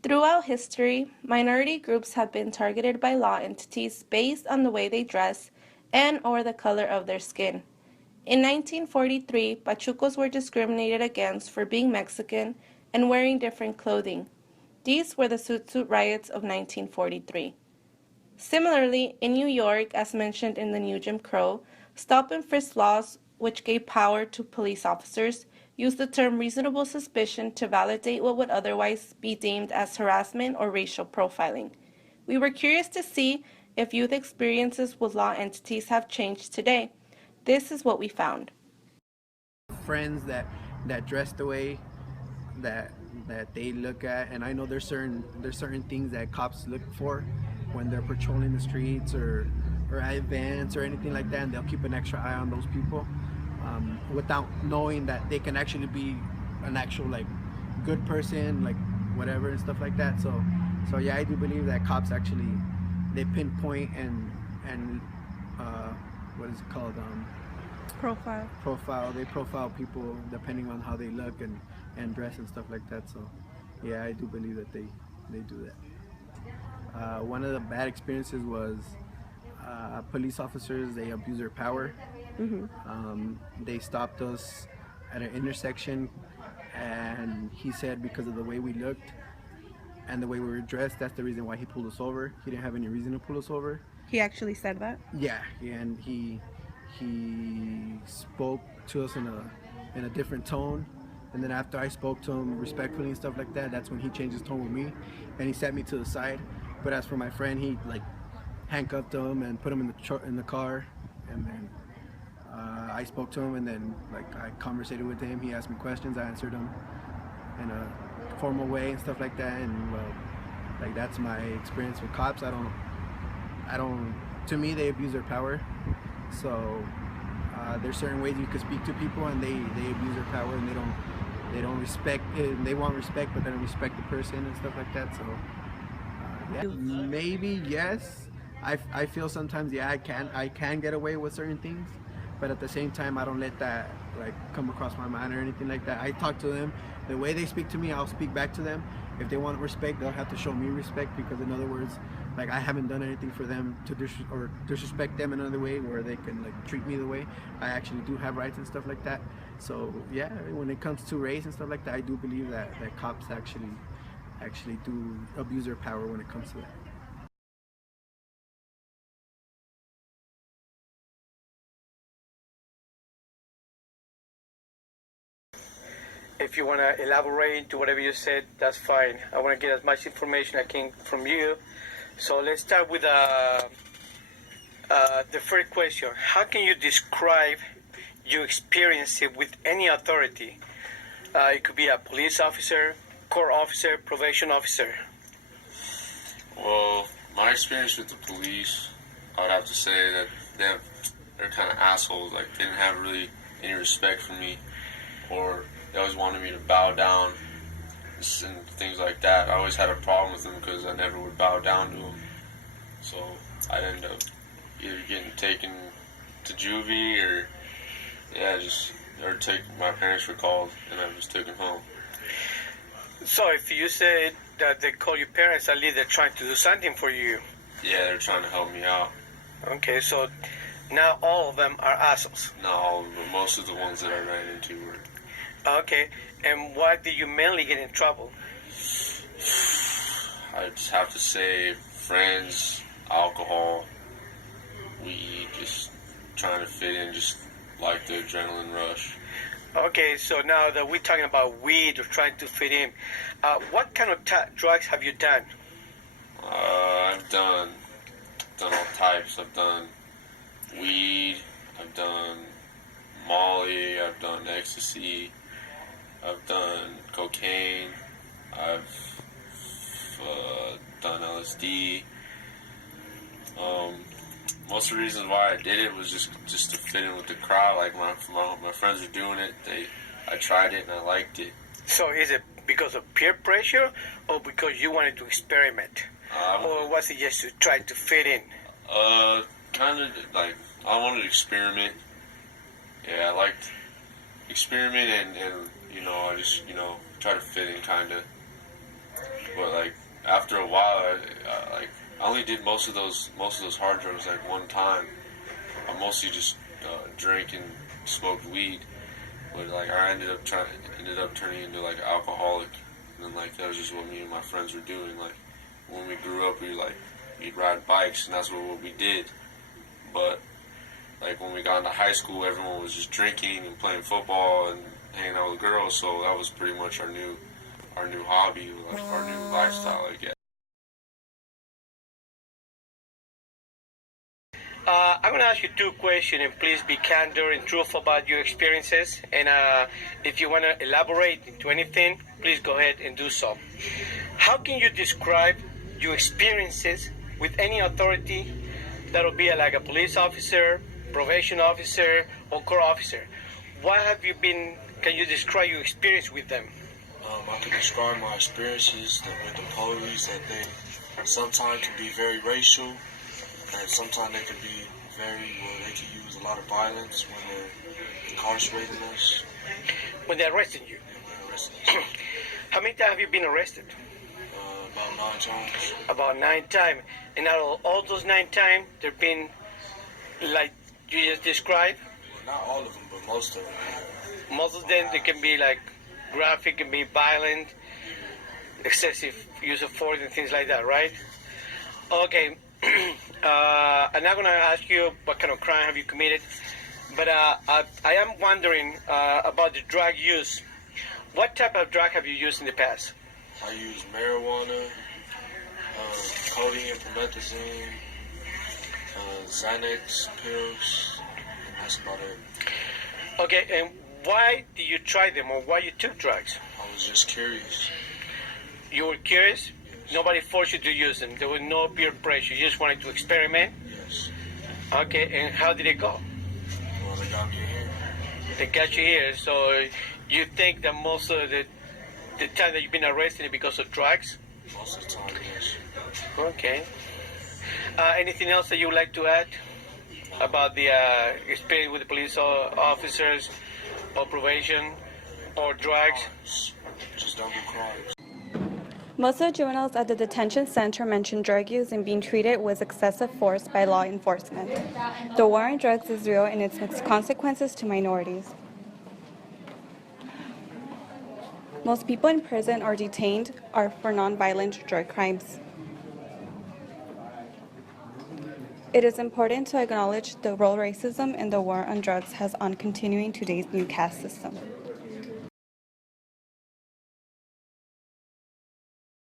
Throughout history, minority groups have been targeted by law entities based on the way they dress and/or the color of their skin. In 1943, Pachucos were discriminated against for being Mexican and wearing different clothing. These were the Zoot Suit riots of 1943. Similarly, in New York, as mentioned in the new Jim Crow, stop and frisk laws, which gave power to police officers, used the term reasonable suspicion to validate what would otherwise be deemed as harassment or racial profiling. We were curious to see if youth experiences with law entities have changed today. This is what we found. Friends that dress the way that they look at, and I know there's certain things that cops look for when they're patrolling the streets or at events or anything like that, and they'll keep an extra eye on those people without knowing that they can actually be an actual like good person, like whatever and stuff like that. So yeah, I do believe that cops actually they pinpoint and uh, what is it called, Profile. they profile people depending on how they look and dress and stuff like that. So yeah, I do believe that they do that. One of the bad experiences was police officers. They abuse their power. They stopped us at an intersection, and he said because of the way we looked and the way we were dressed, that's the reason why he pulled us over. He didn't have any reason to pull us over. He actually said that? Yeah, and he spoke to us in a different tone. And then after I spoke to him respectfully and stuff like that, that's when he changed his tone with me, and he sat me to the side. But as for my friend, he like handcuffed him and put him in the car, and then I spoke to him, and then like I conversated with him. He asked me questions, I answered him in a formal way and stuff like that. And well, like that's my experience with cops. I don't. To me, they abuse their power. So there's certain ways you can speak to people, and they abuse their power, and they don't respect it. They want respect, but they don't respect the person and stuff like that. So yeah, maybe yes. I feel sometimes yeah I can get away with certain things, but at the same time I don't let that like come across my mind or anything like that. I talk to them the way they speak to me. I'll speak back to them. If they want respect, they'll have to show me respect, because in other words, like I haven't done anything for them to disrespect them in another way where they can like treat me the way I actually do have rights and stuff like that. So yeah, when it comes to race and stuff like that, I do believe that cops actually do abuse their power when it comes to that. If you want to elaborate to whatever you said, that's fine. I want to get as much information I can from you. So let's start with the first question. How can you describe your experience with any authority? It could be a police officer, court officer, probation officer. Well, my experience with the police, I would have to say that they're kind of assholes. Like they didn't have really any respect for me, or they always wanted me to bow down and things like that. I always had a problem with them because I never would bow down to them. So I'd end up either getting taken to juvie or yeah, just or take my parents were called and I just took them home. So if you said that they call your parents, at least they're trying to do something for you. Yeah, they're trying to help me out. Okay, so now all of them are assholes. Not all of them, but most of the ones that I ran into were. Okay, and why did you mainly get in trouble? I just have to say friends, alcohol, weed, just trying to fit in, just like the adrenaline rush. Okay, so now that we're talking about weed or trying to fit in, what kind of drugs have you done? I've done all types. I've done weed, I've done Molly, I've done ecstasy, I've done cocaine, I've done LSD. Most of the reasons why I did it was just to fit in with the crowd. Like my friends were doing it, I tried it and I liked it. So is it because of peer pressure or because you wanted to experiment? Or was it just to try to fit in? Kind of like I wanted to experiment. Yeah, I liked experiment and I just try to fit in kind of. But like after a while, I only did most of those hard drugs like one time. I mostly just drank and smoked weed, but like I ended up turning into like an alcoholic, and then like that was just what me and my friends were doing. Like when we grew up, we'd ride bikes, and that's what we did. But like when we got into high school, everyone was just drinking and playing football and hanging out with girls. So that was pretty much our new hobby, like our new lifestyle, I guess. I'm going to ask you two questions, and please be candid and truthful about your experiences. And if you want to elaborate into anything, please go ahead and do so. How can you describe your experiences with any authority? That'll be like a police officer, probation officer, or court officer. What have you been? Can you describe your experience with them? I can describe my experiences with the police that they sometimes can be very racial, and sometimes they can be they can use a lot of violence when they're incarcerating us. When they're arresting you? Yeah, when they're arresting us. How many times have you been arrested? About 9 times. About 9 times. And out of all those 9 times, there have been, like you just described? Well, not all of them, but most of them. Most of them, they can be like graphic, can be violent, excessive use of force and things like that, right? Okay. I'm not going to ask you what kind of crime have you committed, but I am wondering about the drug use. What type of drug have you used in the past? I use marijuana, codeine, promethazine, Xanax pills, and that's about it. Okay, and why did you try them, or why you took drugs? I was just curious. You were curious? Yes. Nobody forced you to use them. There was no peer pressure. You just wanted to experiment? Yes. Okay, and how did it go? Well, they got me here. They got you here, so you think that most of the time that you've been arrested is because of drugs? Most of the time, yes. Okay. Anything else that you would like to add about the experience with the police officers, or probation, or drugs? Just don't do crimes. Most of the juveniles at the detention center mentioned drug use and being treated with excessive force by law enforcement. The war on drugs is real and its consequences to minorities. Most people in prison or detained are for nonviolent drug crimes. It is important to acknowledge the role racism and the war on drugs has on continuing today's new caste system.